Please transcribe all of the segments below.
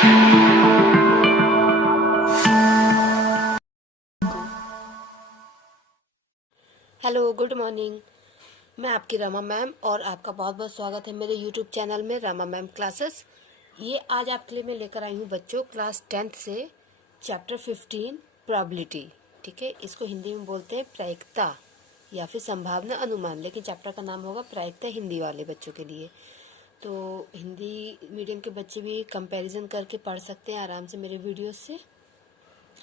Hello, good morning. मैं आपकी Rama ma'am और आपका बहुत बहुत स्वागत है मेरे यूट्यूब चैनल में रमा मैम क्लासेस। ये आज आपके लिए मैं लेकर आई हूँ बच्चों क्लास 10th से चैप्टर 15 प्रोबेबिलिटी। ठीक है, इसको हिंदी में बोलते हैं प्रायिकता या फिर संभावना अनुमान, लेकिन चैप्टर का नाम होगा प्रायिकता हिंदी वाले बच्चों के लिए। तो हिंदी मीडियम के बच्चे भी कंपैरिजन करके पढ़ सकते हैं आराम से मेरे वीडियोस से।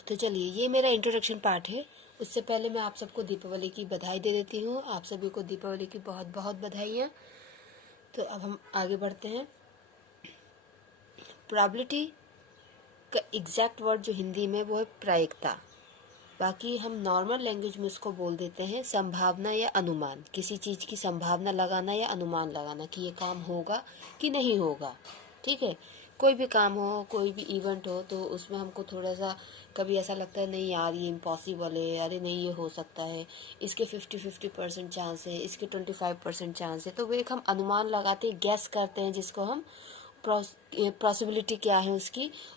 तो चलिए, ये मेरा इंट्रोडक्शन पार्ट है। उससे पहले मैं आप सबको दीपावली की बधाई दे देती हूँ। आप सभी को दीपावली की बहुत बहुत बधाइयाँ। तो अब हम आगे बढ़ते हैं। प्रोबेबिलिटी का एग्जैक्ट वर्ड जो हिंदी में वो है प्रायिकता। बाकी हम नॉर्मल लैंग्वेज में उसको बोल देते हैं संभावना या अनुमान। किसी चीज़ की संभावना लगाना या अनुमान लगाना कि ये काम होगा कि नहीं होगा। ठीक है, कोई भी काम हो, कोई भी इवेंट हो, तो उसमें हमको थोड़ा सा कभी ऐसा लगता है नहीं यार ये इम्पॉसिबल है, अरे नहीं ये हो सकता है, इसके 50-50% चांस है, इसके 25% चांस है। तो वो एक हम अनुमान लगाते हैं, गैस करते हैं, जिसको हम पॉसिबिलिटी क्या है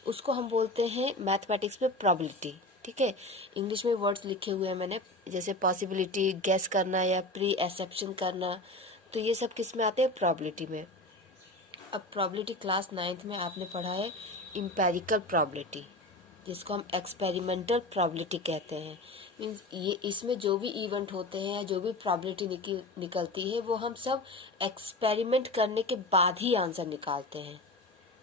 उसको हम बोलते हैं मैथमेटिक्स में प्रोबेबिलिटी। ठीक है, इंग्लिश में वर्ड्स लिखे हुए हैं मैंने, जैसे पॉसिबिलिटी, गैस करना या प्री एक्सेप्शन करना। तो ये सब किस में आते हैं? प्रोबेबिलिटी में। अब प्रोबेबिलिटी क्लास 9th में आपने पढ़ा है इम्पेरिकल प्रोबेबिलिटी, जिसको हम एक्सपेरिमेंटल प्रोबेबिलिटी कहते हैं। मीन्स ये इसमें जो भी इवेंट होते हैं या जो भी प्रोबेबिलिटी निकलती है वो हम सब एक्सपेरिमेंट करने के बाद ही आंसर निकालते हैं।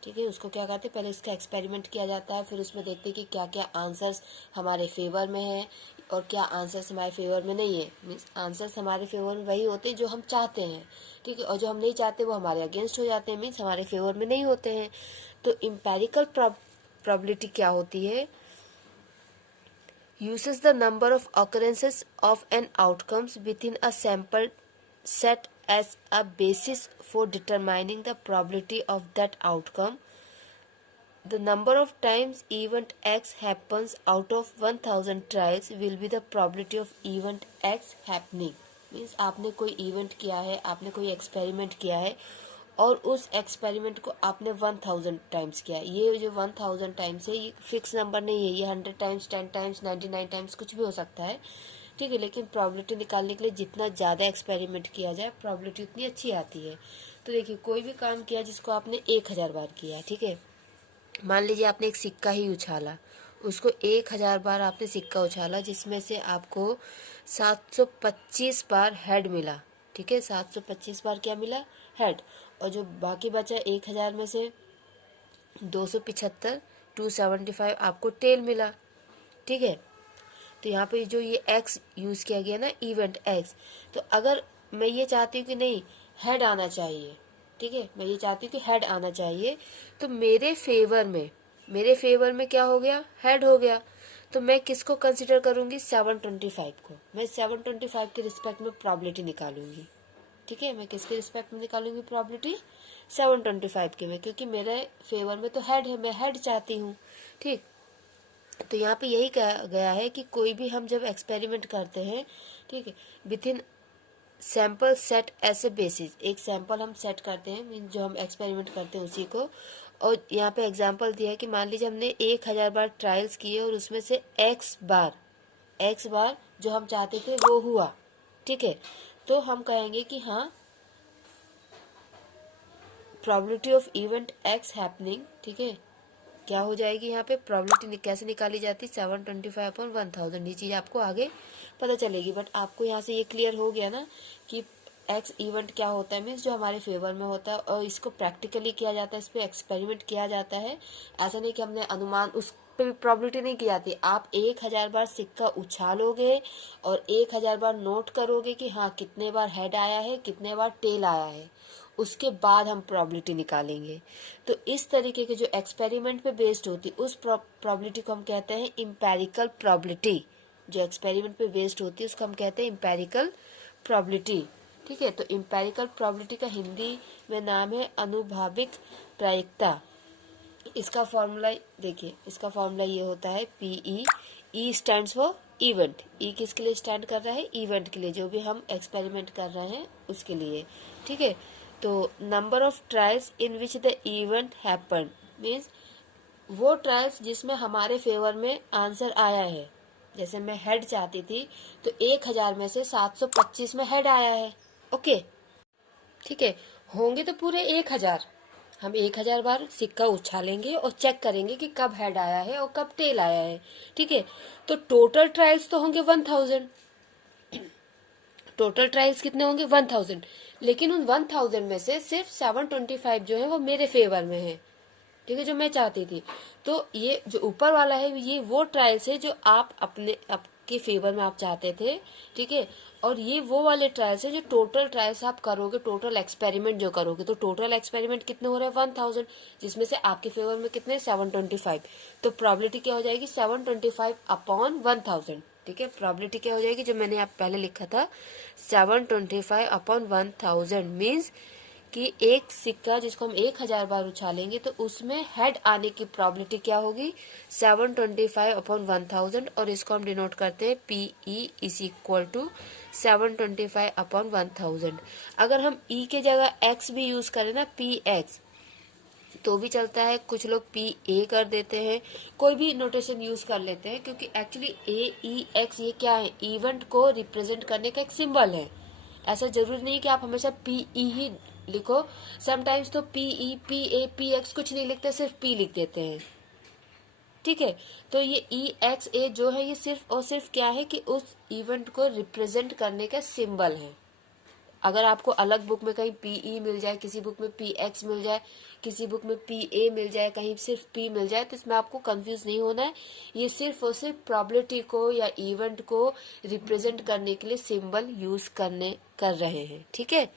ठीक है, उसको क्या कहते हैं? पहले इसका एक्सपेरिमेंट किया जाता है, फिर उसमें देखते हैं कि क्या क्या आंसर्स हमारे फेवर में है और क्या आंसर्स हमारे फेवर में नहीं है। मीन्स आंसर्स हमारे फेवर में वही होते हैं जो हम चाहते हैं। ठीक है, और जो हम नहीं चाहते वो हमारे अगेंस्ट हो जाते हैं, मीन्स हमारे फेवर में नहीं होते हैं। तो इम्पेरिकल प्रोबेबिलिटी क्या होती है? uses the number of occurrences of an outcomes within a sample set as a basis for determining the probability of that outcome. The number of times event X happens out of 1000 trials will be the probability of event X happening. Means आपने कोई event किया है, आपने कोई experiment किया है और उस एक्सपेरिमेंट को आपने 1000 टाइम्स किया है। ये जो 1000 टाइम्स है ये फिक्स नंबर नहीं है, ये 100 टाइम्स, 10 टाइम्स, 99 टाइम्स कुछ भी हो सकता है। ठीक है, लेकिन प्रोबेबिलिटी निकालने के लिए जितना ज़्यादा एक्सपेरिमेंट किया जाए प्रोबेबिलिटी उतनी अच्छी आती है। तो देखिए, कोई भी काम किया जिसको आपने 1000 बार किया, ठीक है, मान लीजिए आपने एक सिक्का ही उछाला, उसको 1000 बार आपने सिक्का उछाला, जिसमें से आपको 725 बार हेड मिला। ठीक है, 725 बार क्या मिला? हेड। और जो बाकी बचा 1000 में से 275, 275 आपको टेल मिला। ठीक है, तो यहाँ पे जो ये एक्स यूज़ किया गया ना, इवेंट एक्स, तो अगर मैं ये चाहती हूँ कि नहीं हेड आना चाहिए, ठीक है, मैं ये चाहती हूँ कि हेड आना चाहिए, तो मेरे फेवर में क्या हो गया? हेड हो गया। तो मैं किसको कंसिडर करूँगी? 725 को। मैं 725 के रिस्पेक्ट में प्रोबेबिलिटी निकालूंगी। ठीक है, मैं किसके रिस्पेक्ट में निकालूंगी प्रोबेबिलिटी? 725 के में, क्योंकि मेरे फेवर में तो हेड है, मैं हेड चाहती हूँ। ठीक, तो यहाँ पे यही कहा गया है कि कोई भी हम जब एक्सपेरिमेंट करते हैं, ठीक है, within sample set as a basis, एक सैंपल हम सेट करते हैं, मीन जो हम एक्सपेरिमेंट करते हैं उसी को। और यहाँ पे एग्जांपल दिया है कि मान लीजिए हमने 1000 बार ट्रायल्स किए और उसमें से एक्स बार जो हम चाहते थे वो हुआ। ठीक है, तो हम कहेंगे कि हाँ probability of event x happening, ठीक है, क्या हो जाएगी? यहाँ पे प्रोबेबिलिटी कैसे निकाली जाती है? 725/1000। ये चीज़ आपको आगे पता चलेगी, बट आपको यहाँ से ये क्लियर हो गया ना कि एक्स इवेंट क्या होता है, मीन्स जो हमारे फेवर में होता है और इसको प्रैक्टिकली किया जाता है, इस पर एक्सपेरिमेंट किया जाता है। ऐसा नहीं कि हमने अनुमान, उस पर भी प्रोबेबिलिटी नहीं की जाती। आप 1000 बार सिक्का उछालोगे और 1000 बार नोट करोगे कि हाँ कितने बार हेड आया है, कितने बार टेल आया है, उसके बाद हम प्रोबेबिलिटी निकालेंगे। तो इस तरीके के जो एक्सपेरिमेंट पे बेस्ड होती उस प्रोबेबिलिटी को हम कहते हैं इम्पेरिकल प्रोबेबिलिटी। जो एक्सपेरिमेंट पे बेस्ड होती है उसको हम कहते हैं इम्पेरिकल प्रोबेबिलिटी। ठीक है, तो इम्पेरिकल प्रोबेबिलिटी का हिंदी में नाम है अनुभाविक प्रायिकता। इसका फॉर्मूला देखिए, इसका फॉर्मूला ये होता है PE। E stands for event. E किसके लिए स्टैंड कर रहा है? इवेंट के लिए, जो भी हम एक्सपेरिमेंट कर रहे हैं उसके लिए। ठीक है, तो number of trials in which the event happen, means वो ट्रायल्स जिसमें हमारे फेवर में आंसर आया है। जैसे मैं हेड चाहती थी तो 1000 में से 725 में हेड आया है। ओके, ठीक है, होंगे तो पूरे 1000। हम 1000 बार सिक्का उछालेंगे और चेक करेंगे कि कब हेड आया है और कब टेल आया है। ठीक है, तो टोटल ट्रायल्स तो होंगे 1000। टोटल ट्रायल्स कितने होंगे? 1000। लेकिन उन 1000 में से सिर्फ 725 जो है वो मेरे फेवर में है। ठीक है, जो मैं चाहती थी। तो ये जो ऊपर वाला है ये वो ट्रायल्स है जो आप अपने आपके फेवर में आप चाहते थे। ठीक है, और ये वो वाले ट्रायल्स है जो टोटल ट्रायल्स आप करोगे, टोटल एक्सपेरिमेंट जो करोगे। तो टोटल एक्सपेरिमेंट कितने हो रहे हैं? 1000, जिसमें से आपके फेवर में कितने? 725। तो प्रोबेबिलिटी क्या हो जाएगी? 725 अपॉन 1000। ठीक है, प्रोबेबिलिटी क्या हो जाएगी जो मैंने आप पहले लिखा था, 725 अपॉन 1000 मीन्स कि एक सिक्का जिसको हम 1000 बार उछालेंगे तो उसमें हेड आने की प्रोबेबिलिटी क्या होगी? 725 अपॉन 1000, और इसको हम डिनोट करते हैं PE is equal to 725 upon 1000। अगर हम E के जगह X भी यूज करें ना, PX, तो भी चलता है। कुछ लोग PA कर देते हैं, कोई भी नोटेशन यूज कर लेते हैं, क्योंकि एक्चुअली AEX ये क्या है? इवेंट को रिप्रेजेंट करने का एक सिंबल है। ऐसा जरूरी नहीं कि आप हमेशा PE ही लिखो। समटाइम्स तो PE, PA, PX कुछ नहीं लिखते, सिर्फ P लिख देते हैं। ठीक है, तो ये EXA जो है ये सिर्फ और सिर्फ क्या है कि उस इवेंट को रिप्रेजेंट करने का सिंबल है। अगर आपको अलग बुक में कहीं PE मिल जाए, किसी बुक में PX मिल जाए, किसी बुक में PA मिल जाए, कहीं सिर्फ P मिल जाए, तो इसमें आपको कंफ्यूज नहीं होना है। ये सिर्फ और सिर्फ प्रोबेबिलिटी को या इवेंट को रिप्रेजेंट करने के लिए सिंबल यूज कर रहे हैं। ठीक है,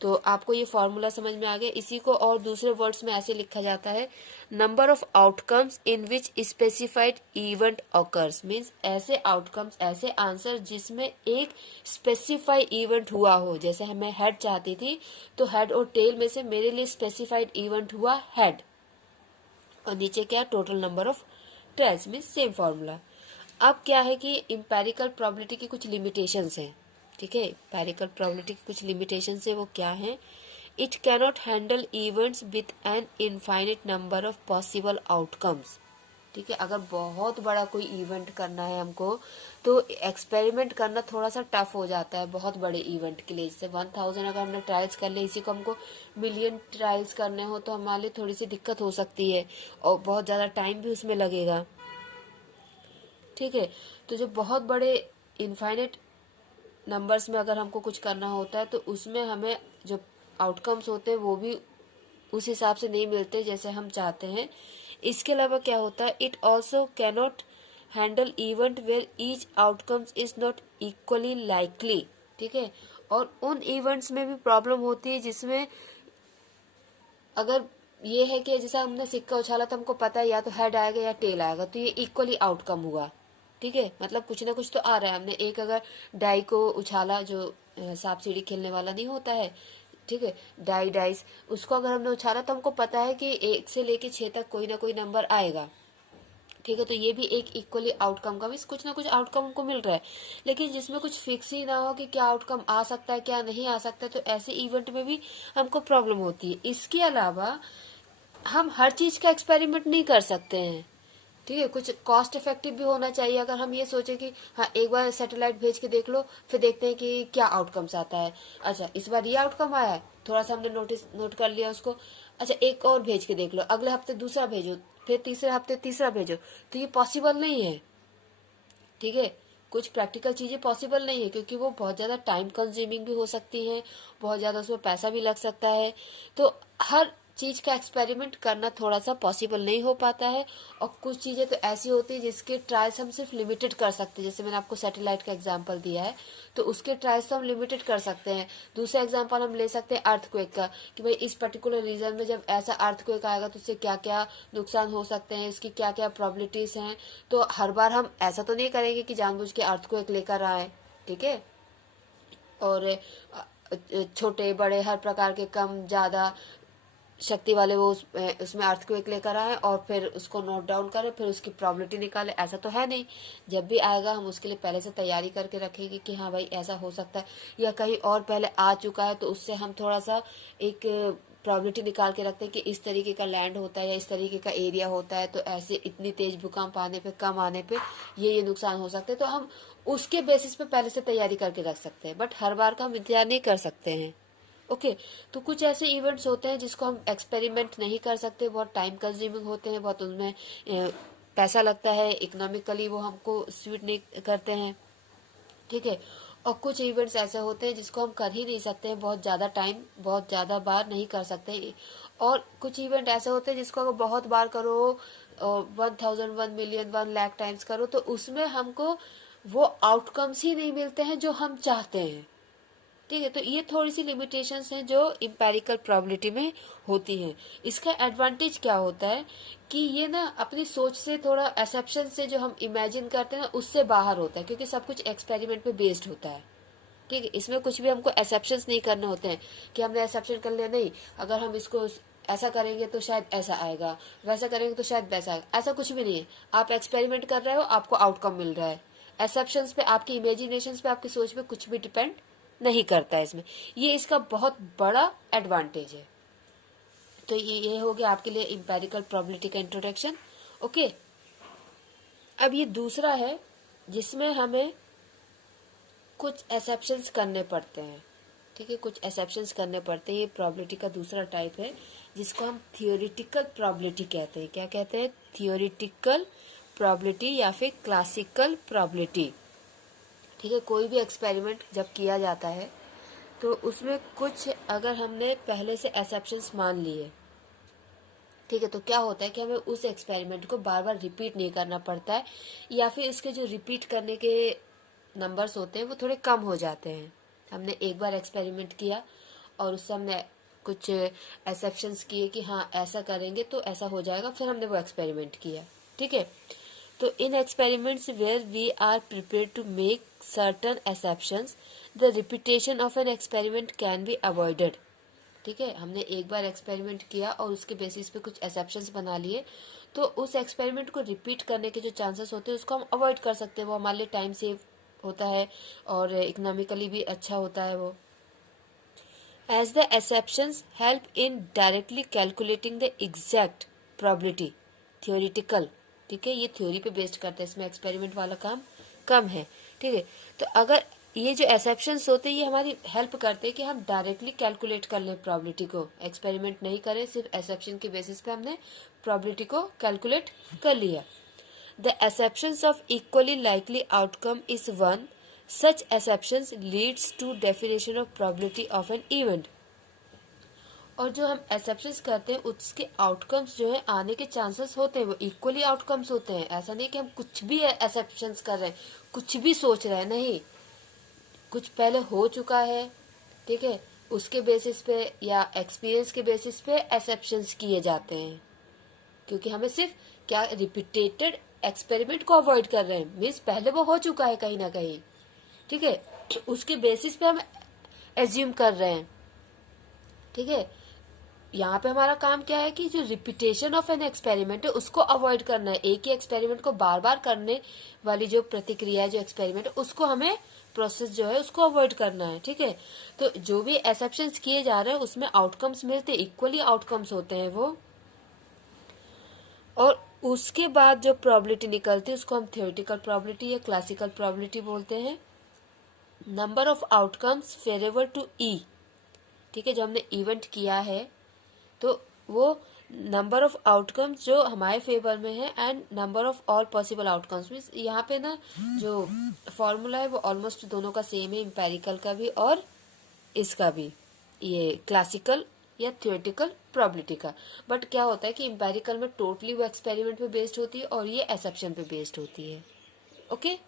तो आपको ये फॉर्मूला समझ में आ गया। इसी को और दूसरे वर्ड्स में ऐसे लिखा जाता है, number of outcomes in which specified event occurs, means ऐसे आउटकम्स, ऐसे आंसर जिसमें एक स्पेसिफाइड इवेंट हुआ हो। जैसे मैं हेड चाहती थी तो हेड और टेल में से मेरे लिए स्पेसिफाइड इवेंट हुआ हेड, और नीचे क्या? Total number of trials, means same formula. अब क्या है कि इम्पेरिकल प्रोबेबिलिटी की कुछ लिमिटेशंस हैं। ठीक है, पैरिकल प्रोबेबिलिटी की कुछ लिमिटेशन है, वो क्या है? It cannot handle events with an infinite number of possible outcomes. ठीक है, अगर बहुत बड़ा कोई इवेंट करना है हमको तो एक्सपेरिमेंट करना थोड़ा सा टफ हो जाता है बहुत बड़े इवेंट के लिए। जैसे 1000 अगर हमने ट्रायल्स कर लिए, इसी को हमको मिलियन ट्रायल्स करने हो तो हमारे लिए थोड़ी सी दिक्कत हो सकती है, और बहुत ज़्यादा टाइम भी उसमें लगेगा। ठीक है, तो जो बहुत बड़े इनफाइनेट नंबर्स में अगर हमको कुछ करना होता है तो उसमें हमें जो आउटकम्स होते हैं वो भी उस हिसाब से नहीं मिलते जैसे हम चाहते हैं। इसके अलावा क्या होता है? It also cannot handle event where each outcomes is not equally likely. ठीक है, और उन इवेंट्स में भी प्रॉब्लम होती है जिसमें अगर ये है कि जैसा हमने सिक्का उछाला तो हमको पता है या तो हेड आएगा या टेल आएगा, तो ये इक्वली आउटकम हुआ। ठीक है, मतलब कुछ ना कुछ तो आ रहा है। हमने एक अगर डाई को उछाला, जो सांप सीढ़ी खेलने वाला नहीं होता है, ठीक है, डाइस, उसको अगर हमने उछाला तो हमको पता है कि 1 से लेके 6 तक कोई ना कोई नंबर आएगा। ठीक है, तो ये भी एक इक्वली आउटकम का मीन्स कुछ ना कुछ आउटकम को मिल रहा है। लेकिन जिसमें कुछ फिक्स ही ना हो कि क्या आउटकम आ सकता है क्या नहीं आ सकता है, तो ऐसे इवेंट में भी हमको प्रॉब्लम होती है। इसके अलावा हम हर चीज का एक्सपेरिमेंट नहीं कर सकते हैं। ठीक है, कुछ कॉस्ट इफेक्टिव भी होना चाहिए। अगर हम ये सोचे कि हाँ एक बार सैटेलाइट भेज के देख लो, फिर देखते हैं कि क्या आउटकम्स आता है। अच्छा, इस बार ये आउटकम आया है, थोड़ा सा हमने नोट कर लिया उसको। अच्छा, एक और भेज के देख लो, अगले हफ्ते दूसरा भेजो, फिर तीसरे हफ्ते तीसरा भेजो, तो ये पॉसिबल नहीं है। ठीक है, कुछ प्रैक्टिकल चीजें पॉसिबल नहीं है क्योंकि वो बहुत ज्यादा टाइम कंज्यूमिंग भी हो सकती हैं, बहुत ज्यादा उसमें पैसा भी लग सकता है। तो हर चीज का एक्सपेरिमेंट करना थोड़ा सा पॉसिबल नहीं हो पाता है। और कुछ चीजें तो ऐसी होती है जिसके ट्रायल्स हम सिर्फ लिमिटेड कर सकते हैं। जैसे मैंने आपको सैटेलाइट का एग्जांपल दिया है, तो उसके ट्रायल्स तो हम लिमिटेड कर सकते हैं। दूसरा एग्जांपल हम ले सकते हैं अर्थक्वेक का, कि भाई इस पर्टिकुलर रीजन में जब ऐसा अर्थक्वेक आएगा तो उससे क्या क्या नुकसान हो सकते हैं, इसकी क्या क्या प्रॉबिलिटीज हैं। तो हर बार हम ऐसा तो नहीं करेंगे कि जानबूझ के अर्थक्वेक लेकर आए। ठीक है, और छोटे बड़े हर प्रकार के कम ज्यादा शक्ति वाले वो उसमें अर्थक्वेक लेकर आए और फिर उसको नोट डाउन करें, फिर उसकी प्रॉबिलिटी निकाले। ऐसा तो है नहीं। जब भी आएगा हम उसके लिए पहले से तैयारी करके रखेंगे कि हाँ भाई ऐसा हो सकता है, या कहीं और पहले आ चुका है तो उससे हम थोड़ा सा एक प्रॉबिलिटी निकाल के रखते हैं कि इस तरीके का लैंड होता है या इस तरीके का एरिया होता है, तो ऐसे इतनी तेज भूकंप आने पे, कम आने पे ये नुकसान हो सकते हैं, तो हम उसके बेसिस पे पहले से तैयारी करके रख सकते हैं। बट हर बार का हम इंतजार नहीं कर सकते हैं। ओके तो कुछ ऐसे इवेंट्स होते हैं जिसको हम एक्सपेरिमेंट नहीं कर सकते, बहुत टाइम कंज्यूमिंग होते हैं, बहुत उनमें पैसा लगता है, इकोनॉमिकली वो हमको सूट नहीं करते हैं। ठीक है, और कुछ इवेंट्स ऐसे होते हैं जिसको हम कर ही नहीं सकते हैं, बहुत ज़्यादा टाइम, बहुत ज़्यादा बार नहीं कर सकते। और कुछ इवेंट ऐसे होते हैं जिसको अगर बहुत बार करो, 1000, 1 मिलियन, 1 लाख टाइम्स करो, तो उसमें हमको वो आउटकम्स ही नहीं मिलते हैं जो हम चाहते हैं। ठीक है, तो ये थोड़ी सी लिमिटेशंस हैं जो इम्पेरिकल प्रोबेबिलिटी में होती हैं। इसका एडवांटेज क्या होता है कि ये ना अपनी सोच से, थोड़ा एक्सेप्शन से जो हम इमेजिन करते हैं उससे बाहर होता है, क्योंकि सब कुछ एक्सपेरिमेंट पे बेस्ड होता है। ठीक है, इसमें कुछ भी हमको एक्सेप्शंस नहीं करने होते हैं कि हमने एक्सेप्शन कर लिया, नहीं अगर हम इसको ऐसा करेंगे तो शायद ऐसा आएगा, वैसा करेंगे तो शायद वैसा आएगा, ऐसा कुछ भी नहीं है। आप एक्सपेरिमेंट कर रहे हो, आपको आउटकम मिल रहा है। एक्सेप्शंस पे, आपकी इमेजिनेशन पे, आपकी सोच पे कुछ भी डिपेंड नहीं करता है इसमें। ये इसका बहुत बड़ा एडवांटेज है। तो ये हो गया आपके लिए इम्पेरिकल प्रोबेबिलिटी का इंट्रोडक्शन। ओके, अब ये दूसरा है जिसमें हमें कुछ एक्सेप्शंस करने पड़ते हैं। ठीक है, कुछ एक्सेप्शंस करने पड़ते हैं। ये प्रोबेबिलिटी का दूसरा टाइप है जिसको हम थियोरिटिकल प्रोबेबिलिटी कहते हैं। क्या कहते हैं? थियोरिटिकल प्रोबेबिलिटी या फिर क्लासिकल प्रोबेबिलिटी। ठीक है, कोई भी एक्सपेरिमेंट जब किया जाता है तो उसमें कुछ अगर हमने पहले से एक्सेप्शंस मान लिए, ठीक है, तो क्या होता है कि हमें उस एक्सपेरिमेंट को बार बार रिपीट नहीं करना पड़ता है, या फिर इसके जो रिपीट करने के नंबर्स होते हैं वो थोड़े कम हो जाते हैं। हमने एक बार एक्सपेरिमेंट किया और उससे हमने कुछ एक्सेप्शंस किए कि हाँ ऐसा करेंगे तो ऐसा हो जाएगा, फिर हमने वो एक्सपेरिमेंट किया। ठीक है, तो in experiments where we are prepare to make certain exceptions, the repetition of an experiment can be avoided. ठीक है, हमने एक बार एक्सपेरिमेंट किया और उसके बेसिस पे कुछ एक्सेप्शंस बना लिए, तो उस एक्सपेरिमेंट को रिपीट करने के जो चांसेस होते हैं उसको हम अवॉइड कर सकते हैं। वो हमारे लिए टाइम सेव होता है और इकोनॉमिकली भी अच्छा होता है वो। As the exceptions help in directly calculating the exact probability theoretical. ठीक है, ये थ्योरी पे बेस्ड करते हैं, इसमें एक्सपेरिमेंट वाला काम कम है। ठीक है, तो अगर ये जो एक्सेप्शंस होते हैं ये हमारी हेल्प करते हैं कि हम डायरेक्टली कैलकुलेट कर लें प्रोबेबिलिटी को, एक्सपेरिमेंट नहीं करें, सिर्फ एक्सेप्शन के बेसिस पे हमने प्रोबेबिलिटी को कैलकुलेट कर लिया। The exceptions of equally likely outcome is one such exceptions leads to definition of probability of an event. और जो हम एक्सेप्शंस करते हैं उसके आउटकम्स जो है आने के चांसेस होते हैं वो इक्वली आउटकम्स होते हैं। ऐसा नहीं कि हम कुछ भी एक्सेप्शंस कर रहे हैं, कुछ भी सोच रहे हैं, नहीं, कुछ पहले हो चुका है, ठीक है, उसके बेसिस पे या एक्सपीरियंस के बेसिस पे एक्सेप्शंस किए जाते हैं, क्योंकि हमें सिर्फ क्या रिपीटेटेड एक्सपेरिमेंट को अवॉइड कर रहे हैं, मीन्स पहले वो हो चुका है कहीं ना कहीं। ठीक है, उसके बेसिस पे हम एज्यूम कर रहे हैं। ठीक है, यहाँ पे हमारा काम क्या है कि जो रिपीटेशन ऑफ एन एक्सपेरिमेंट है उसको अवॉइड करना है। एक ही एक्सपेरिमेंट को बार बार करने वाली जो प्रतिक्रिया है, जो एक्सपेरिमेंट है, उसको हमें प्रोसेस जो है उसको अवॉइड करना है। ठीक है, तो जो भी एक्सेप्शंस किए जा रहे हैं उसमें आउटकम्स मिलते, इक्वली आउटकम्स होते हैं वो, और उसके बाद जो प्रोबेबिलिटी निकलती है उसको हम थ्योरेटिकल प्रोबेबिलिटी या क्लासिकल प्रोबेबिलिटी बोलते हैं। Number of outcomes favourable to E. ठीक है, जो हमने इवेंट किया है तो वो नंबर ऑफ आउटकम्स जो हमारे फेवर में है and number of all possible outcomes, means यहाँ पे ना जो फॉर्मूला है वो ऑलमोस्ट दोनों का सेम है, इम्पेरिकल का भी और इसका भी, ये क्लासिकल या थ्योरेटिकल प्रोबेबिलिटी का। बट क्या होता है कि इम्पेरिकल में टोटली वो एक्सपेरिमेंट पे बेस्ड होती है और ये एक्सेप्शन पे बेस्ड होती है। Okay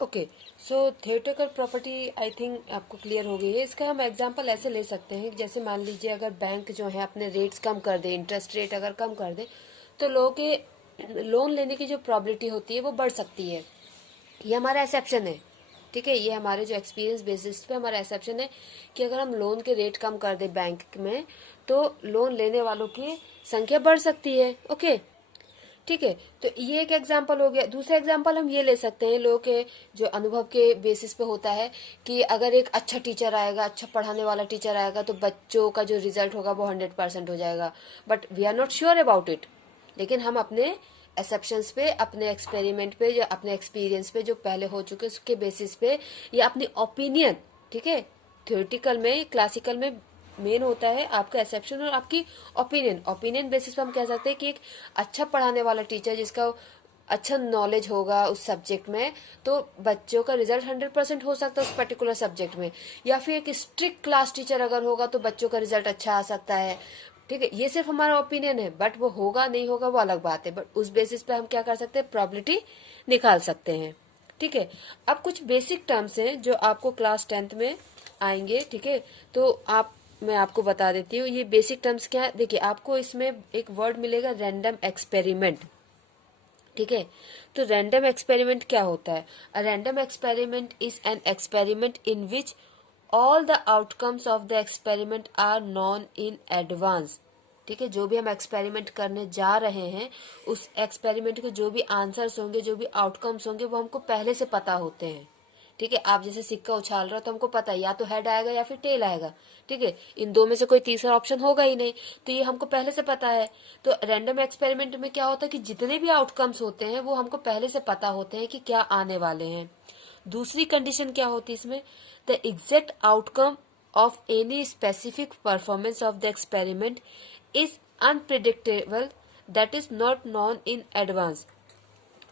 okay, so theoretical property I think आपको क्लियर हो गई है। इसका हम एग्जांपल ऐसे ले सकते हैं, जैसे मान लीजिए अगर बैंक जो है अपने रेट्स कम कर दे, इंटरेस्ट रेट अगर कम कर दे, तो लोगों के लोन लेने की जो प्रॉबिलिटी होती है वो बढ़ सकती है। ये हमारा एक्सेप्शन है। ठीक है, ये हमारे जो एक्सपीरियंस बेसिस पे हमारा एक्सेप्शन है कि अगर हम लोन के रेट कम कर दे बैंक में तो लोन लेने वालों की संख्या बढ़ सकती है। ओके, ठीक है, तो ये एक एग्जाम्पल हो गया। दूसरा एग्जाम्पल हम ये ले सकते हैं, लोगों के जो अनुभव के बेसिस पे होता है कि अगर एक अच्छा टीचर आएगा, अच्छा पढ़ाने वाला टीचर आएगा, तो बच्चों का जो रिजल्ट होगा वो 100% हो जाएगा। But we are not sure about it. लेकिन हम अपने एक्सेप्शंस पे, अपने एक्सपेरिमेंट पे, या अपने एक्सपीरियंस पे जो पहले हो चुके उसके बेसिस पे, या अपनी ओपिनियन, ठीक है, थ्योरेटिकल में, क्लासिकल में मेन होता है आपका एक्सेप्शन और आपकी ओपिनियन। ओपिनियन बेसिस पे हम कह सकते हैं कि एक अच्छा पढ़ाने वाला टीचर जिसका अच्छा नॉलेज होगा उस सब्जेक्ट में, तो बच्चों का रिजल्ट 100% हो सकता है उस पर्टिकुलर सब्जेक्ट में। या फिर एक स्ट्रिक्ट क्लास टीचर अगर होगा तो बच्चों का रिजल्ट अच्छा आ सकता है। ठीक है, ये सिर्फ हमारा ओपिनियन है, बट वो होगा नहीं होगा वो अलग बात है। बट उस बेसिस पे हम क्या कर सकते हैं, प्रोबेबिलिटी निकाल सकते हैं। ठीक है, अब कुछ बेसिक टर्म्स हैं जो आपको क्लास 10th में आएंगे। ठीक है, तो मैं आपको बता देती हूँ ये बेसिक टर्म्स क्या है। देखिए, आपको इसमें एक वर्ड मिलेगा रैंडम एक्सपेरिमेंट। ठीक है, तो रैंडम एक्सपेरिमेंट क्या होता है? A random experiment is an experiment in which all the outcomes of the experiment are known in advance. ठीक है, जो भी हम एक्सपेरिमेंट करने जा रहे हैं उस एक्सपेरिमेंट के जो भी आंसर्स होंगे, जो भी आउटकम्स होंगे, वो हमको पहले से पता होते हैं। ठीक है, आप जैसे सिक्का उछाल रहे हो तो हमको पता है या तो हेड आएगा या फिर टेल आएगा। ठीक है, इन दो में से कोई तीसरा ऑप्शन होगा ही नहीं, तो ये हमको पहले से पता है। तो रैंडम एक्सपेरिमेंट में क्या होता है कि जितने भी आउटकम्स होते हैं वो हमको पहले से पता होते हैं कि क्या आने वाले हैं। दूसरी कंडीशन क्या होती है इसमें, the exact outcome of any specific performance of the experiment is unpredictable, that is not non in advance.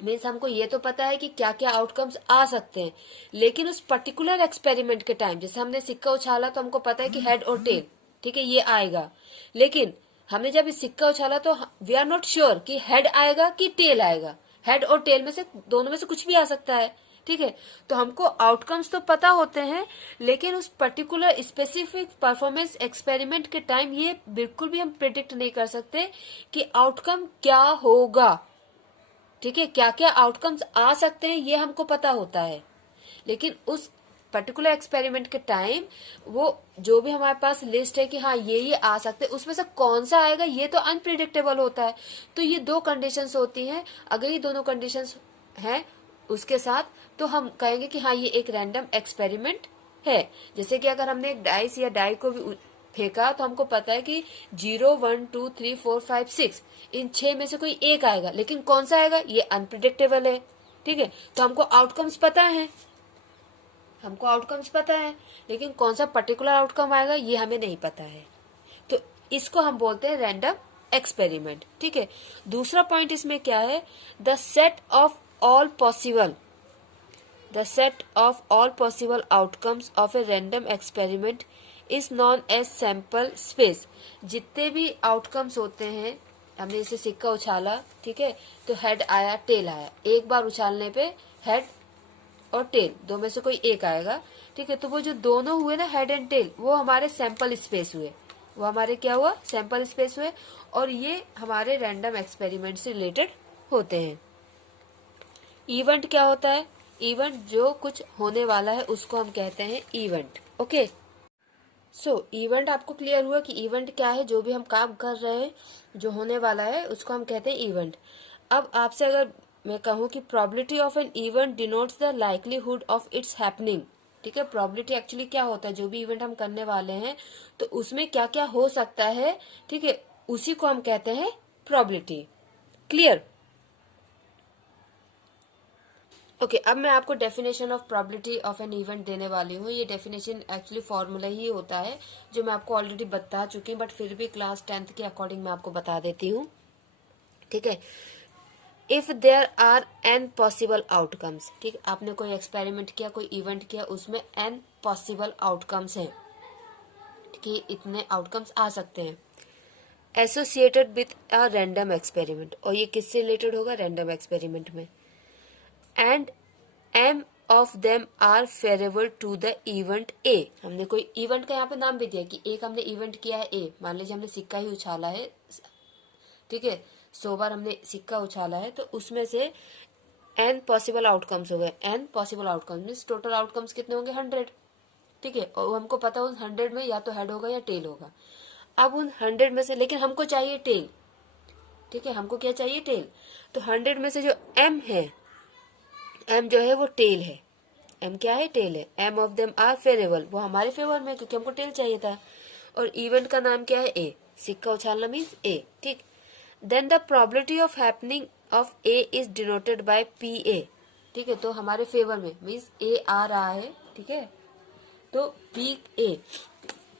Means हमको ये तो पता है कि क्या क्या आउटकम्स आ सकते हैं, लेकिन उस पर्टिकुलर एक्सपेरिमेंट के टाइम, जैसे हमने सिक्का उछाला तो हमको पता है कि हेड और टेल, ठीक है, ये आएगा। लेकिन हमने जब इस सिक्का उछाला तो वी आर नॉट श्योर कि हेड आएगा कि टेल आएगा। हेड और टेल में से, दोनों में से कुछ भी आ सकता है। ठीक है, तो हमको आउटकम्स तो पता होते हैं, लेकिन उस पर्टिकुलर स्पेसिफिक परफॉर्मेंस एक्सपेरिमेंट के टाइम ये बिल्कुल भी हम प्रिडिक्ट नहीं कर सकते कि आउटकम क्या होगा। ठीक है, क्या क्या आउटकम्स आ सकते हैं ये हमको पता होता है, लेकिन उस पर्टिकुलर एक्सपेरिमेंट के टाइम वो जो भी हमारे पास लिस्ट है कि हाँ ये आ सकते हैं, उसमें से कौन सा आएगा ये तो अनप्रिडिक्टेबल होता है। तो ये दो कंडीशंस होती हैं। अगर ये दोनों कंडीशंस हैं उसके साथ, तो हम कहेंगे कि हाँ ये एक रैंडम एक्सपेरिमेंट है। जैसे कि अगर हमने एक डाइस या डाई को भी फेंका तो हमको पता है कि 0, 1, 2, 3, 4, 5, 6 इन 6 में से कोई एक आएगा, लेकिन कौन सा आएगा ये अनप्रिडिक्टेबल है। ठीक है, तो हमको आउटकम्स पता है, लेकिन कौन सा पर्टिकुलर आउटकम आएगा ये हमें नहीं पता है। तो इसको हम बोलते हैं रैंडम एक्सपेरिमेंट। ठीक है, दूसरा पॉइंट इसमें क्या है, the set of all possible outcomes of a random experiment is known as sample space. जितने भी आउटकम्स होते हैं, हमने इसे सिक्का उछाला, ठीक है, तो हेड आया, टेल आया, एक बार उछालने पे हेड और टेल दो में से कोई एक आएगा। ठीक है, तो वो जो दोनों हुए ना, हेड एंड टेल, वो हमारे सैंपल स्पेस हुए, वो हमारे क्या हुआ, सैंपल स्पेस हुए, और ये हमारे रैंडम एक्सपेरिमेंट से रिलेटेड होते हैं। इवेंट क्या होता है? इवेंट जो कुछ होने वाला है उसको हम कहते हैं इवेंट। ओके, सो इवेंट आपको क्लियर हुआ कि इवेंट क्या है? जो भी हम काम कर रहे हैं, जो होने वाला है, उसको हम कहते हैं इवेंट। अब आपसे अगर मैं कहूँ कि probability of an event denotes the likelihood of its happening. ठीक है, प्रोबेबिलिटी एक्चुअली क्या होता है, जो भी इवेंट हम करने वाले हैं तो उसमें क्या क्या हो सकता है, ठीक है, उसी को हम कहते हैं प्रोबेबिलिटी। क्लियर? ओके, अब मैं आपको definition of probability of an event देने वाली हूँ। ये डेफिनेशन एक्चुअली फॉर्मूला ही होता है जो मैं आपको ऑलरेडी बता चुकी हूँ, बट फिर भी क्लास 10th के अकॉर्डिंग मैं आपको बता देती हूँ। ठीक है, if there are n possible outcomes. ठीक, आपने कोई एक्सपेरिमेंट किया, कोई इवेंट किया, उसमें एन पॉसिबल आउटकम्स हैं कि इतने आउटकम्स आ सकते हैं, associated with a random experiment. और ये किससे रिलेटेड होगा? रैंडम एक्सपेरिमेंट में। And m of them are favourable to the event A. हमने कोई इवेंट का यहाँ पे नाम भी दिया कि एक हमने इवेंट किया है ए, मान लीजिए हमने सिक्का ही उछाला है, ठीक है, 100 बार हमने सिक्का उछाला है, तो उसमें से n पॉसिबल आउटकम्स हो गए। n possible outcomes means total outcomes कितने होंगे? 100। ठीक है, और हमको पता उन 100 में या तो हेड होगा या टेल होगा। अब उन 100 में से, लेकिन हमको चाहिए टेल, ठीक है, हमको क्या चाहिए, टेल। तो 100 में से जो m है, m जो है वो टेल है, m क्या है, टेल है। m of them are favourable, वो हमारे फेवर में, क्योंकि हमको टेल चाहिए था। और इवेंट का नाम क्या है, ए, सिक्का उछालना मीन्स ए, ठीक। Then the probability of happening of A is denoted by P A, ठीक है। तो हमारे फेवर में मीन्स ए आ रहा है, ठीक है। तो पी ए,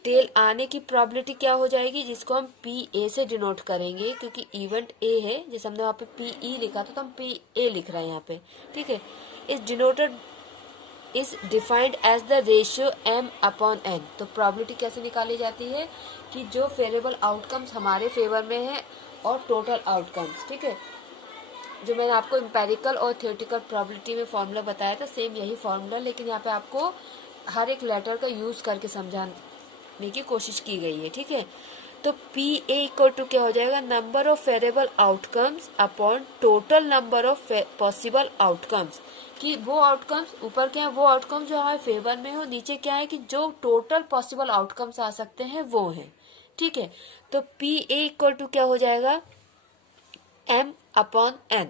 टेल आने की प्रोबेबिलिटी क्या हो जाएगी, जिसको हम पी ए से डिनोट करेंगे, क्योंकि इवेंट ए है, जैसे हमने वहाँ पे पी ई लिखा था तो हम पी ए लिख रहे हैं यहाँ पे, ठीक है। इस denoted is defined as the ratio m upon n। तो प्रोबेबिलिटी कैसे निकाली जाती है कि जो फेवरेबल आउटकम्स हमारे फेवर में है और टोटल आउटकम्स, ठीक है। जो मैंने आपको एम्पेरिकल और थियोरेटिकल प्रोबेबिलिटी में फॉर्मूला बताया था, सेम यही फॉर्मूला, लेकिन यहाँ पे आपको हर एक लेटर का यूज करके समझाने की कोशिश की गई है, ठीक है। तो पी ए इक्वल टू क्या हो जाएगा, number of favourable outcomes upon total number of possible outcomes. कि वो आउटकम्स, ऊपर क्या है, वो आउटकम्स जो हमारे फेवर में हो, नीचे क्या है कि जो टोटल पॉसिबल आउटकम्स आ सकते हैं वो हैं, ठीक है। तो पी ए इक्वल टू क्या हो जाएगा, m upon n।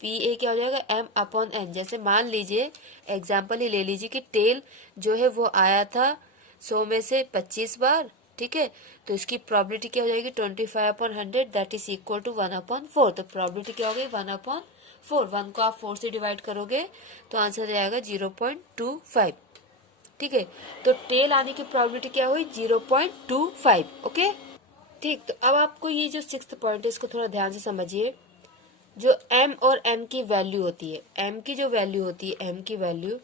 P A क्या हो जाएगा, m अपॉन n। जैसे मान लीजिए, एग्जाम्पल ही ले लीजिए कि टेल जो है वो आया था 100 में से 25 बार, ठीक है। तो इसकी प्रोबेबिलिटी क्या हो जाएगी, 25 upon 100, that is equal to 1 upon 4। तो प्रोबेबिलिटी क्या हो गई, 1 अपॉन 4। 1 को आप 4 से डिवाइड करोगे तो आंसर आएगा 0.25, ठीक है। तो टेल आने की प्रोबेबिलिटी क्या हुई, 0.25, ओके, ठीक। तो अब आपको ये जो 6th पॉइंट है इसको थोड़ा ध्यान से समझिए। जो m और n की वैल्यू होती है, m की जो वैल्यू होती है, m की वैल्यू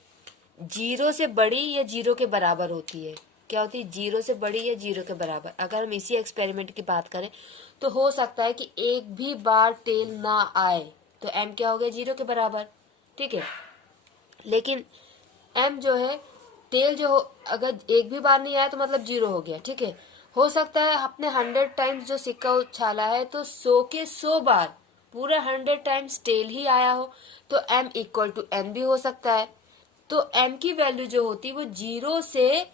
0 से बड़ी या 0 के बराबर होती है। क्या होती है, 0 से बड़ी या 0 के बराबर। अगर हम इसी एक्सपेरिमेंट की बात करें तो हो सकता है कि एक भी बार टेल ना आए, तो m क्या हो गया, 0 के बराबर, ठीक है। लेकिन m जो है, टेल जो अगर एक भी बार नहीं आया तो मतलब 0 हो गया, ठीक है। हो सकता है आपने 100 टाइम्स जो सिक्का उछाला है तो 100 के 100 बार पूरा 100 टाइम्स टेल ही आया हो, तो m इक्वल टू n भी हो सकता है। तो m की वैल्यू जो होती है वो 0 से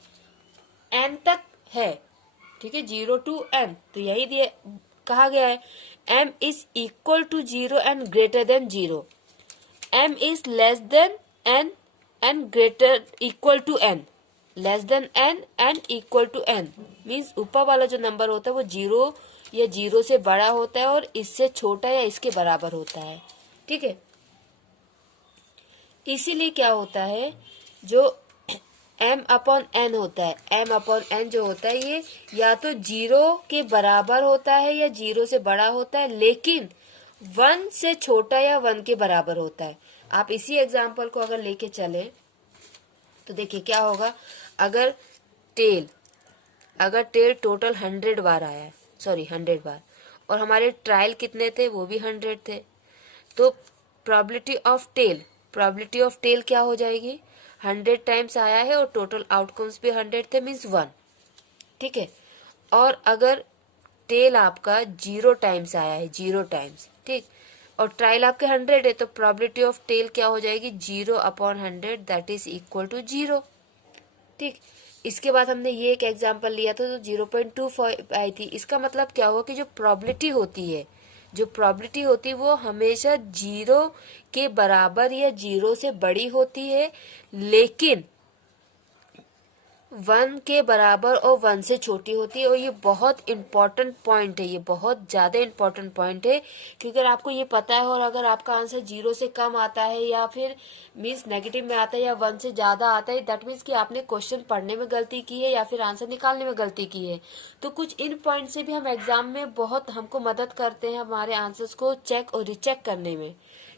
n तक है, ठीक है, 0 टू n। तो यही दिए कहा गया है, m is equal to 0 and greater than 0, m is less than n and greater equal to n, less than n and equal to n। Means ऊपर वाला जो नंबर होता है वो 0 या 0 से बड़ा होता है और इससे छोटा या इसके बराबर होता है, ठीक है। इसीलिए क्या होता है, जो m अपॉन n होता है, m अपॉन n जो होता है ये या तो 0 के बराबर होता है या 0 से बड़ा होता है, लेकिन 1 से छोटा या 1 के बराबर होता है। आप इसी एग्जाम्पल को अगर लेके चले तो देखिए क्या होगा। अगर टेल टोटल 100 बार आया है, सॉरी 100 बार, और हमारे ट्रायल कितने थे, वो भी 100 थे, तो प्रोबेबिलिटी ऑफ टेल क्या हो जाएगी, 100 टाइम्स आया है और टोटल आउटकम्स भी 100 थे, मीन्स 1, ठीक है। और अगर टेल आपका 0 टाइम्स आया है, 0 टाइम्स, ठीक, और ट्रायल आपके 100 है, तो प्रोबेबिलिटी ऑफ टेल क्या हो जाएगी, 0 upon 100, that is equal to 0, ठीक। इसके बाद हमने ये एक एग्जांपल लिया था तो 0.25 आई थी। इसका मतलब क्या हुआ कि जो प्रोबेबिलिटी होती है वो हमेशा 0 के बराबर या 0 से बड़ी होती है, लेकिन 1 के बराबर और 1 से छोटी होती है। और ये बहुत इंपॉर्टेंट पॉइंट है, ये बहुत ज्यादा इंपॉर्टेंट पॉइंट है, क्योंकि अगर आपको ये पता है और अगर आपका आंसर 0 से कम आता है या फिर मीन्स नेगेटिव में आता है या 1 से ज्यादा आता है, दैट मीन्स कि आपने क्वेश्चन पढ़ने में गलती की है या फिर आंसर निकालने में गलती की है। तो कुछ इन पॉइंट से भी हम एग्जाम में बहुत हमको मदद करते हैं हमारे आंसर्स को चेक और रिचेक करने में,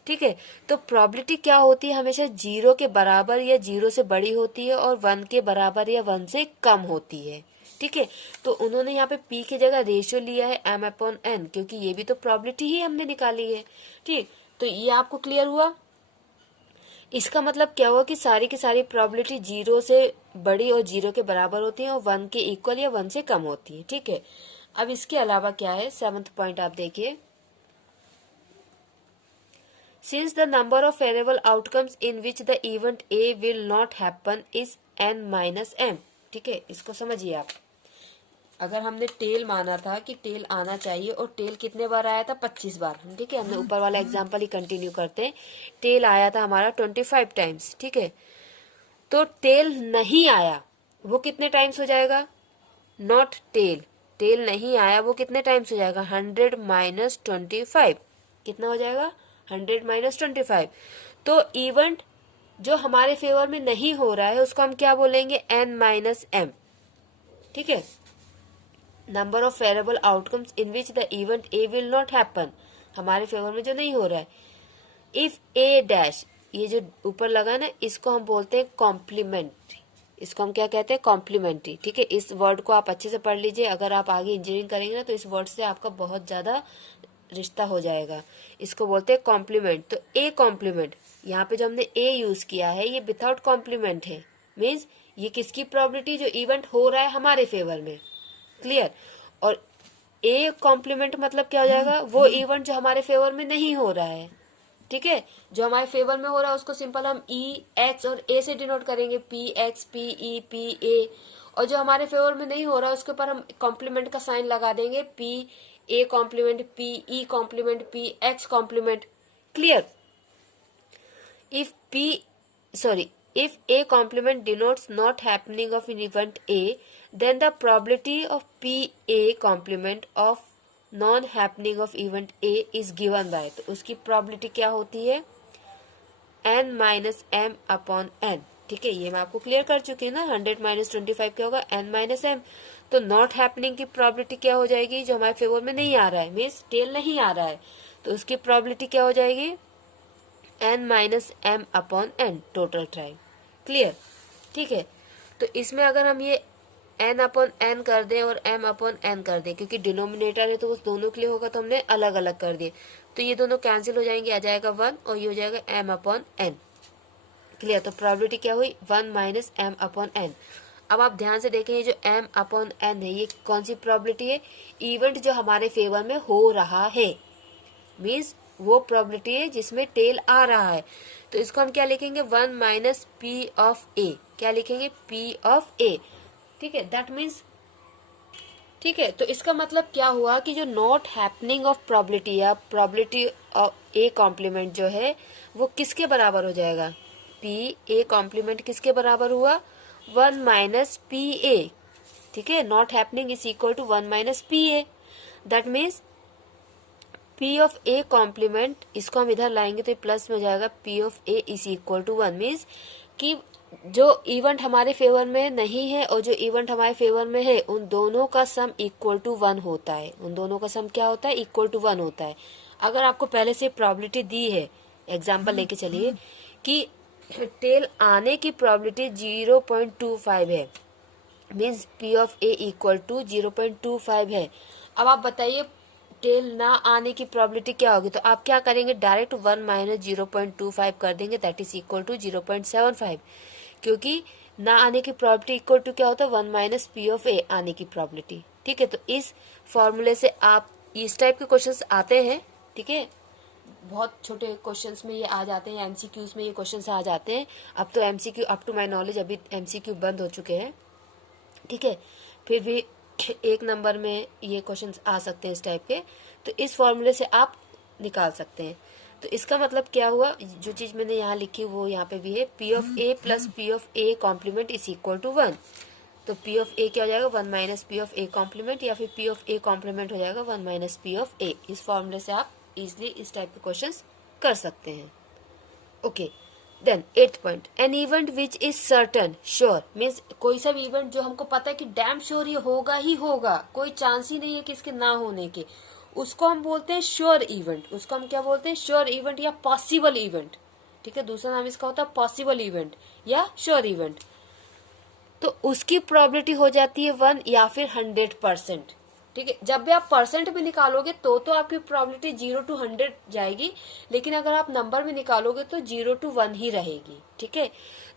ठीक है। तो प्रोबेबिलिटी क्या होती है, हमेशा 0 के बराबर या 0 से बड़ी होती है और 1 के बराबर या 1 से कम होती है, ठीक है। तो उन्होंने यहाँ पे p की जगह रेशियो लिया है m अपॉन n, क्योंकि ये भी तो प्रोबेबिलिटी ही हमने निकाली है, ठीक। तो ये आपको क्लियर हुआ। इसका मतलब क्या हुआ कि सारी की सारी प्रोबेबिलिटी 0 से बड़ी और 0 के बराबर होती है और 1 के इक्वल या 1 से कम होती है, ठीक है। अब इसके अलावा क्या है, 7th पॉइंट आप देखिए। Since the number of variable outcomes in which the event A will not happen is n minus m, ठीक है, इसको समझिए आप। अगर हमने टेल माना था कि टेल आना चाहिए और टेल कितने बार आया था, 25 बार। ठीक है, हमने ऊपर वाला एग्जाम्पल ही कंटिन्यू करते हैं। टेल आया था हमारा 25 टाइम्स। ठीक है, तो टेल नहीं आया वो कितने टाइम्स हो जाएगा, नॉट टेल, टेल नहीं आया वो कितने टाइम्स हो जाएगा, 100 माइनस 25। कितना हो जाएगा, 100 माइनस 25। तो इवेंट जो हमारे फेवर में नहीं हो रहा है उसको हम क्या बोलेंगे, n माइनस m। ठीक है, number of favourable outcomes in which the event A will not happen, हमारे फेवर में जो नहीं हो रहा है। इफ ए डैश, ये जो ऊपर लगा ना इसको हम बोलते हैं कॉम्प्लीमेंट, इसको हम क्या कहते हैं, कॉम्प्लीमेंट्री। ठीक है, इस वर्ड को आप अच्छे से पढ़ लीजिए, अगर आप आगे इंजीनियरिंग करेंगे ना तो इस वर्ड से आपका बहुत ज्यादा रिश्ता हो जाएगा। इसको बोलते हैं कॉम्प्लीमेंट। तो ए कॉम्प्लीमेंट, यहाँ पे जो हमने ए यूज किया है ये विदाउट कॉम्प्लीमेंट है, मीन्स ये किसकी प्रोबेबिलिटी, जो इवेंट हो रहा है हमारे फेवर में। क्लियर। और ए कॉम्प्लीमेंट मतलब क्या हो जाएगा, वो इवेंट जो हमारे फेवर में नहीं हो रहा है। ठीक है, जो हमारे फेवर में हो रहा है उसको सिंपल हम ई, एक्स और ए से डिनोट करेंगे, P x, P E, P A. और जो हमारे फेवर में नहीं हो रहा है उसके ऊपर हम कॉम्प्लीमेंट का साइन लगा देंगे, P A complement, P E complement, P X complement. Clear. If P sorry if a complement denotes not happening of an event A, then the probability of PA complement of non happening of event A is given by, तो उसकी probability क्या होती है, n minus m upon n। ठीक है, ये मैं आपको क्लियर कर चुकी हूँ ना, 100 माइनस 25 क्या होगा, n माइनस m। तो नॉट हैपनिंग की प्रोबेबिलिटी क्या हो जाएगी, जो हमारे फेवर में नहीं आ रहा है, मीन्स टेल नहीं आ रहा है, तो उसकी प्रोबेबिलिटी क्या हो जाएगी, n minus m upon n total time. Clear. ठीक है, तो इसमें अगर हम ये n अपॉन n कर दें और m अपॉन n कर दें, क्योंकि डिनोमिनेटर है तो उस दोनों के लिए होगा, तो हमने अलग अलग कर दिए, तो ये दोनों कैंसिल हो जाएंगे, आ जाएगा 1 और ये हो जाएगा m अपॉन n। क्लियर। तो प्रोबेबिलिटी क्या हुई, 1 माइनस m अपॉन n। अब आप ध्यान से देखें, ये जो m अपॉन n है ये कौन सी प्रोबेबिलिटी है, इवेंट जो हमारे फेवर में हो रहा है, मीन्स वो प्रोबेबिलिटी है जिसमें टेल आ रहा है। तो इसको हम क्या लिखेंगे, 1 माइनस पी ऑफ ए, क्या लिखेंगे, पी ऑफ ए। ठीक है, दैट मीन्स, ठीक है, तो इसका मतलब क्या हुआ कि जो नॉट हैपनिंग ऑफ प्रोबेबिलिटी या प्रोबेबिलिटी ऑफ ए कॉम्प्लीमेंट जो है वो किसके बराबर हो जाएगा, पी ए कॉम्प्लीमेंट किसके बराबर हुआ, 1 माइनस पी ए। ठीक है, not happening is equal to 1 minus P A. That means P of A complement, इसको हम इधर लाएंगे तो प्लस में हो जाएगा, P of A is equal to 1। Means कि जो इवेंट हमारे फेवर में नहीं है और जो इवेंट हमारे फेवर में है उन दोनों का सम इक्वल टू 1 होता है, उन दोनों का सम क्या होता है, इक्वल टू 1 होता है। अगर आपको पहले से प्रोबेबिलिटी दी है, एग्जाम्पल लेके चलिए कि टेल आने की प्रोबेबिलिटी 0.25 है, means P of A equal to 0.25 है। अब आप बताइए टेल ना आने की प्रोबेबिलिटी क्या होगी, तो आप क्या करेंगे, डायरेक्ट 1 माइनस 0.25 कर देंगे, दैट इज इक्वल टू 0.75, क्योंकि ना आने की प्रोबेबिलिटी इक्वल टू क्या होता है, 1 माइनस पी ऑफ ए आने की प्रोबेबिलिटी। ठीक है, तो इस फॉर्मूले से आप इस टाइप के क्वेश्चंस आते हैं। ठीक है, बहुत छोटे क्वेश्चंस में ये आ जाते हैं, एमसीक्यूज में ये क्वेश्चंस आ जाते हैं। अब तो MCQ up to my knowledge अभी एमसीक्यू बंद हो चुके हैं। ठीक है, फिर भी एक नंबर में ये क्वेश्चंस आ सकते हैं इस टाइप के, तो इस फॉर्मूले से आप निकाल सकते हैं। तो इसका मतलब क्या हुआ, जो चीज मैंने यहाँ लिखी वो यहाँ पे भी है, P of A plus P of A complement is equal to 1। तो पी ऑफ ए क्या हो जाएगा, 1 minus P of A complement, या फिर पी ऑफ ए कॉम्प्लीमेंट हो जाएगा 1 माइनस पी ऑफ ए। इस फॉर्मूले से आप इजिली इस टाइप के क्वेश्चन कर सकते हैं। Okay, then 8th point, an event which is certain sure, means कोई सा भी इवेंट जो हमको पता है कि डैम श्योर ये होगा ही होगा, कोई चांस ही नहीं है कि इसके ना होने के, उसको हम बोलते हैं श्योर इवेंट। उसको हम क्या बोलते हैं, श्योर इवेंट या पॉसिबल इवेंट। ठीक है, दूसरा नाम इसका होता है पॉसिबल इवेंट या श्योर इवेंट। तो उसकी प्रोबेबिलिटी हो जाती है 1 या फिर 100%। ठीक है, जब भी आप परसेंट में निकालोगे तो आपकी प्रोबेबिलिटी 0 to 100 जाएगी, लेकिन अगर आप नंबर में निकालोगे तो 0 to 1 ही रहेगी। ठीक है,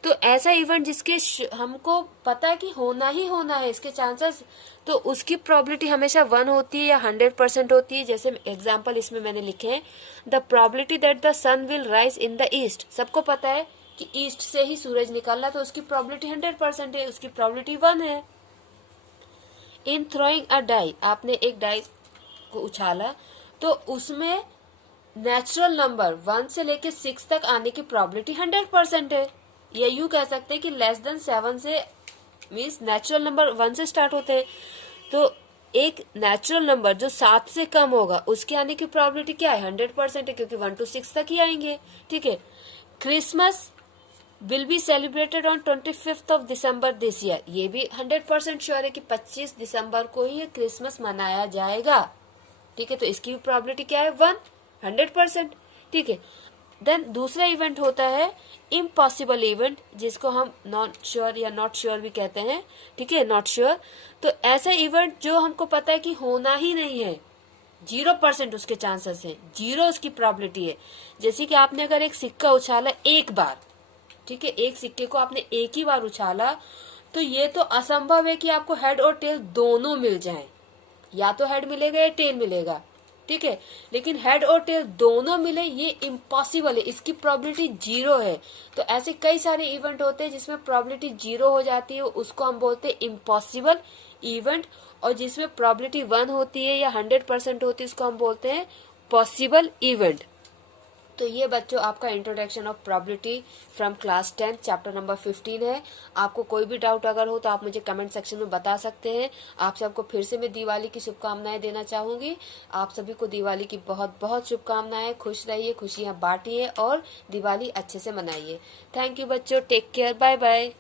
तो ऐसा इवेंट जिसके हमको पता है कि होना ही होना है, इसके चांसेस, तो उसकी प्रोबेबिलिटी हमेशा 1 होती है या 100% होती है। जैसे एग्जाम्पल इसमें मैंने लिखे हैं, the probability that the sun will rise in the east. सबको पता है कि ईस्ट से ही सूरज निकलना, तो उसकी प्रोबेबिलिटी 100% है, उसकी प्रोबेबिलिटी 1 है। इन थ्रोइंग अ डाई, आपने एक डाई को उछाला तो उसमें नेचुरल नंबर 1 से लेके 6 तक आने की प्रोबेबिलिटी 100% है। या यूं कह सकते हैं कि लेस देन 7 से मीन्स नेचुरल नंबर 1 से स्टार्ट होते हैं, तो एक नेचुरल नंबर जो 7 से कम होगा उसके आने की प्रोबेबिलिटी क्या है? 100% है, क्योंकि 1 to 6 तक ही आएंगे। ठीक है। Christmas will be celebrated on 25th of December this year, ये भी 100% श्योर है कि 25 दिसंबर को ही क्रिसमस मनाया जाएगा। ठीक है, तो इसकी प्रोबेबिलिटी क्या है? 100%। ठीक है। देन दूसरा इवेंट होता है इम्पॉसिबल इवेंट, जिसको हम नॉट श्योर या नॉट श्योर भी कहते हैं। ठीक है, नॉट श्योर। तो ऐसा इवेंट जो हमको पता है कि होना ही नहीं है, 0% उसके चांसेस हैं, 0 उसकी प्रोबेबिलिटी है। जैसे कि आपने अगर एक सिक्का उछाला एक बार, ठीक है, एक सिक्के को आपने एक ही बार उछाला, तो ये तो असंभव है कि आपको हेड और टेल दोनों मिल जाएं। या तो हेड मिलेगा या टेल मिलेगा। ठीक है, लेकिन हेड और टेल दोनों मिले ये इम्पॉसिबल है, इसकी प्रोबेबिलिटी 0 है। तो ऐसे कई सारे इवेंट होते हैं जिसमें प्रोबेबिलिटी 0 हो जाती है, उसको हम बोलते हैं इम्पॉसिबल इवेंट। और जिसमें प्रोबेबिलिटी 1 होती है या 100% होती है उसको हम बोलते हैं पॉसिबल इवेंट। तो ये बच्चों आपका introduction of probability from class 10 chapter number 15 है। आपको कोई भी डाउट अगर हो तो आप मुझे कमेंट सेक्शन में बता सकते हैं। आप सबको फिर से मैं दिवाली की शुभकामनाएं देना चाहूंगी। आप सभी को दिवाली की बहुत बहुत शुभकामनाएं। खुश रहिए, खुशियां बांटिए और दिवाली अच्छे से मनाइए। थैंक यू बच्चों, टेक केयर, बाय बाय।